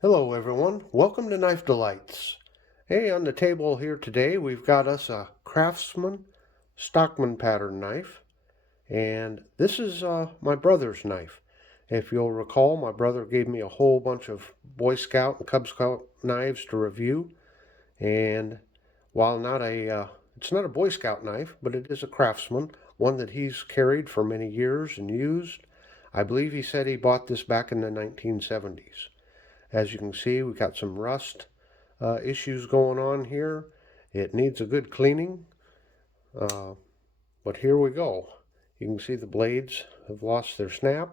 Hello everyone, welcome to Knife Delights. Hey, on the table here today we've got us a Craftsman Stockman pattern knife, and this is my brother's knife. If you'll recall, my brother gave me a whole bunch of Boy Scout and Cub Scout knives to review, and while it's not a Boy Scout knife, but it is a Craftsman, one that he's carried for many years and used. I believe he said he bought this back in the 1970s. As you can see, we got some rust issues going on here. It needs a good cleaning, uh, but here we go. You can see the blades have lost their snap.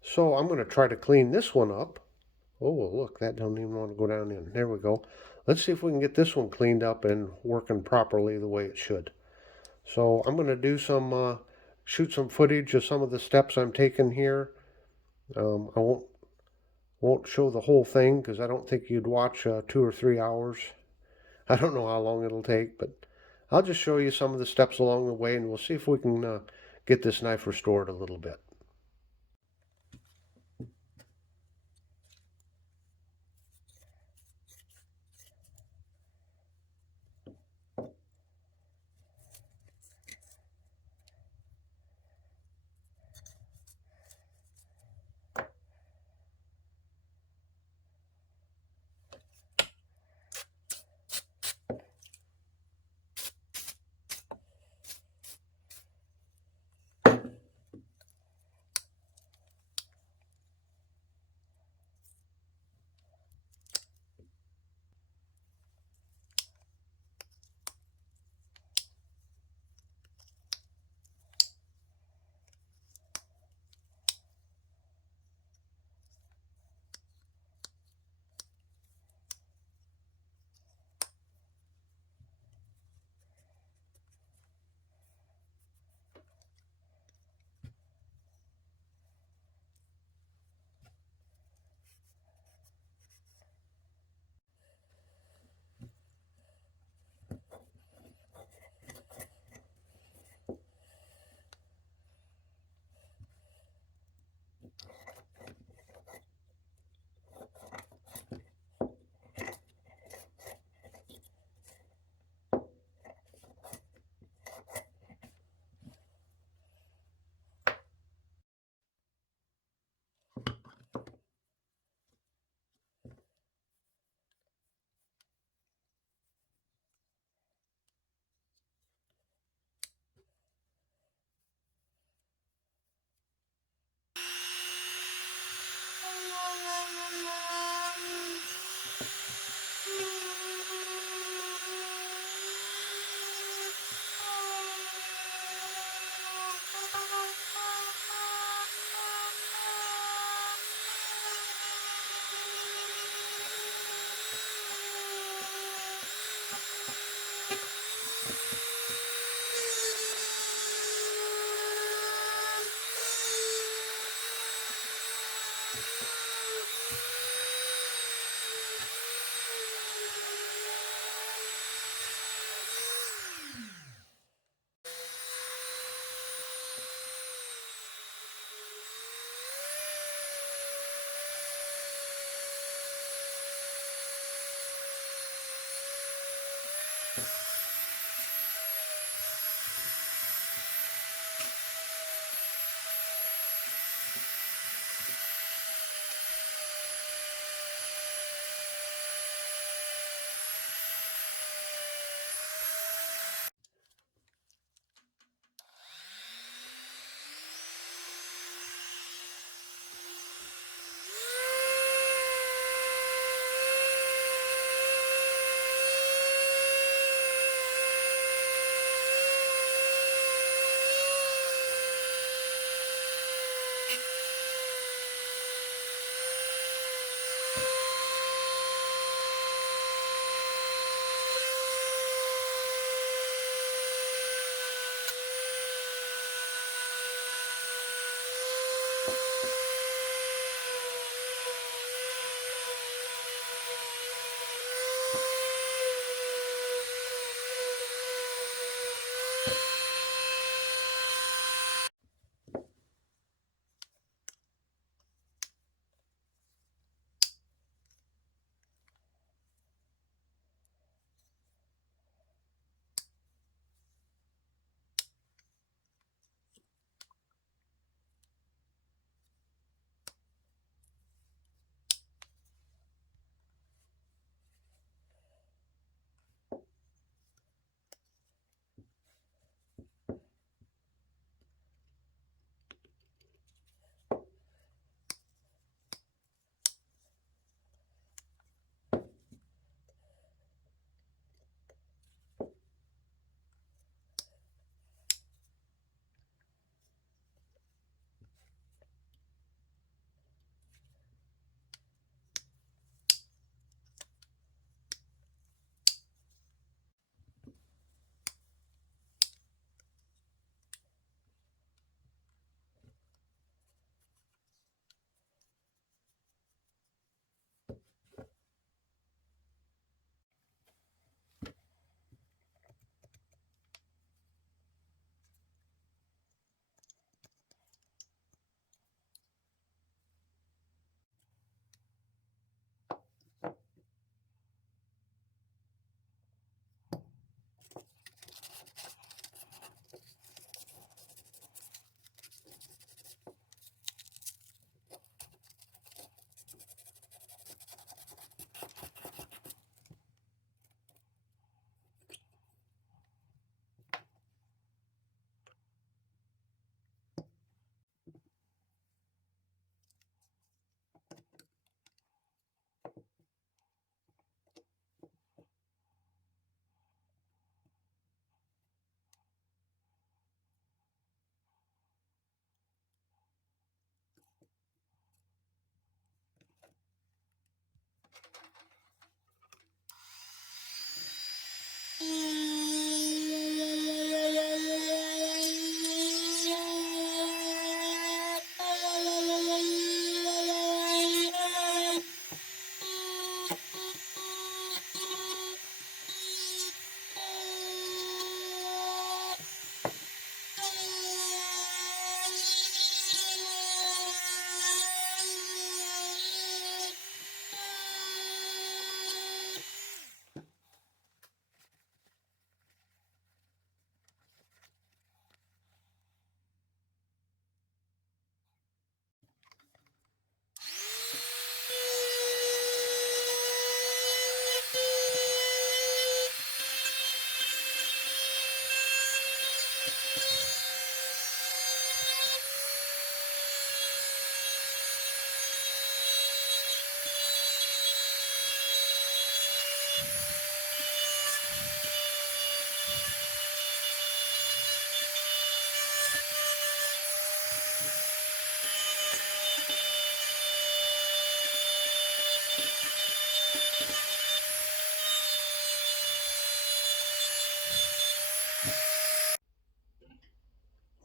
So I'm going to try to clean this one up. Oh, look, that don't even want to go down in. There we go. Let's see if we can get this one cleaned up and working properly the way it should. So I'm going to do shoot some footage of some of the steps I'm taking here. I won't show the whole thing because I don't think you'd watch 2 or 3 hours. I don't know how long it'll take, but I'll just show you some of the steps along the way and we'll see if we can get this knife restored a little bit.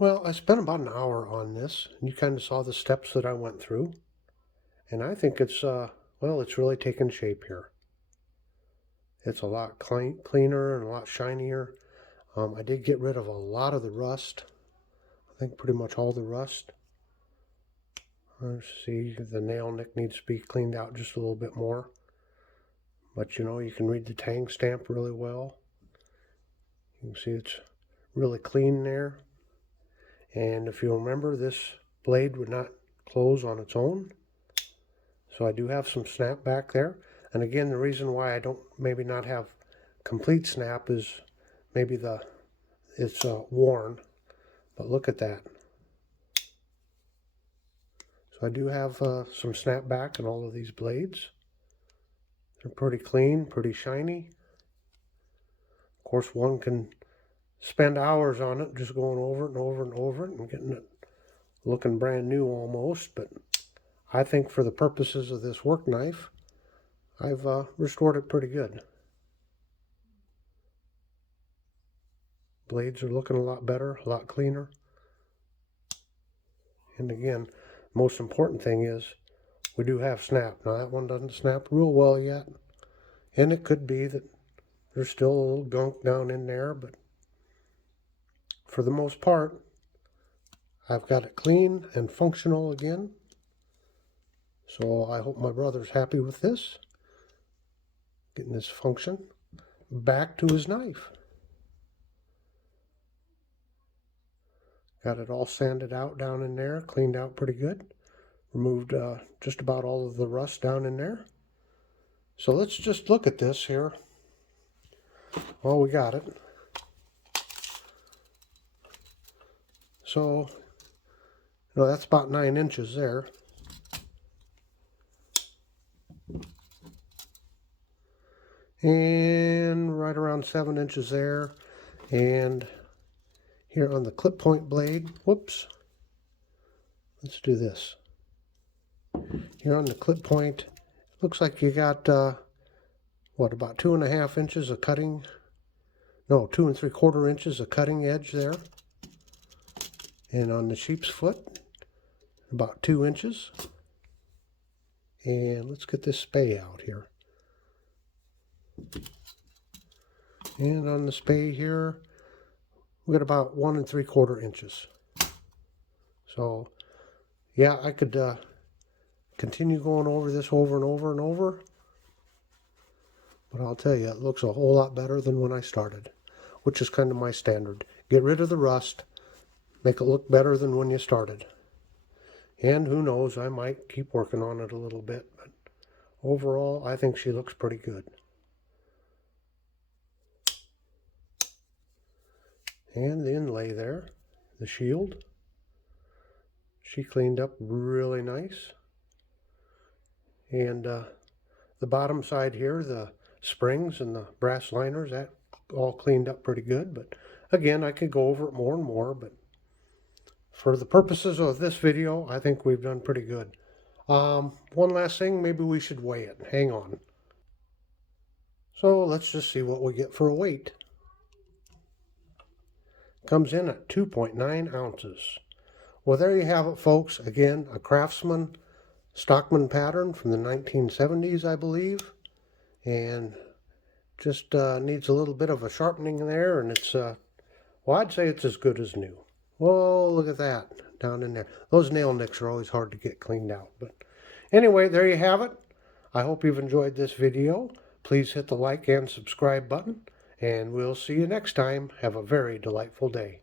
Well, I spent about an hour on this, and you kind of saw the steps that I went through. And I think it's, well, it's really taken shape here. It's a lot cleaner and a lot shinier. I did get rid of a lot of the rust. I think pretty much all the rust. Let's see, the nail nick needs to be cleaned out just a little bit more. But you know, you can read the tang stamp really well. You can see it's really clean there. And if you remember, this blade would not close on its own. So I do have some snap back there. And again, the reason why I don't maybe not have complete snap is maybe it's worn. But look at that. So I do have some snap back in all of these blades. They're pretty clean, pretty shiny. Of course, one can spend hours on it just going over it and over and over it and getting it looking brand new almost. But I think for the purposes of this work knife, I've restored it pretty good. Blades are looking a lot better, a lot cleaner. And again, most important thing is we do have snap. Now that one doesn't snap real well yet. And it could be that there's still a little gunk down in there, but for the most part, I've got it clean and functional again. So I hope my brother's happy with this. Getting this function back to his knife. Got it all sanded out down in there, cleaned out pretty good. Removed just about all of the rust down in there. So let's just look at this here. Well, we got it. So, you know, that's about 9 inches there. And right around 7 inches there. And here on the clip point blade, whoops. Let's do this. Here on the clip point, looks like you got, what, about 2.5 inches of cutting, no, 2 3/4 inches of cutting edge there. And on the sheep's foot, about 2 inches. And let's get this spay out here. And on the spay here, we got about 1 3/4 inches. So, yeah, I could continue going over this over and over and over. But I'll tell you, it looks a whole lot better than when I started, which is kind of my standard. Get rid of the rust, make it look better than when you started. And who knows, I might keep working on it a little bit, but overall, I think she looks pretty good. And the inlay there, the shield, she cleaned up really nice. And the bottom side here, the springs and the brass liners, that all cleaned up pretty good. But again, I could go over it more and more, but for the purposes of this video, I think we've done pretty good. One last thing, maybe we should weigh it. Hang on. So let's just see what we get for a weight. Comes in at 2.9 ounces. Well, there you have it, folks. Again, a Craftsman Stockman pattern from the 1970s, I believe. And just needs a little bit of a sharpening there, and it's, well, I'd say it's as good as new. Whoa, look at that down in there. Those nail nicks are always hard to get cleaned out. But anyway, there you have it. I hope you've enjoyed this video. Please hit the like and subscribe button, and we'll see you next time. Have a very delightful day.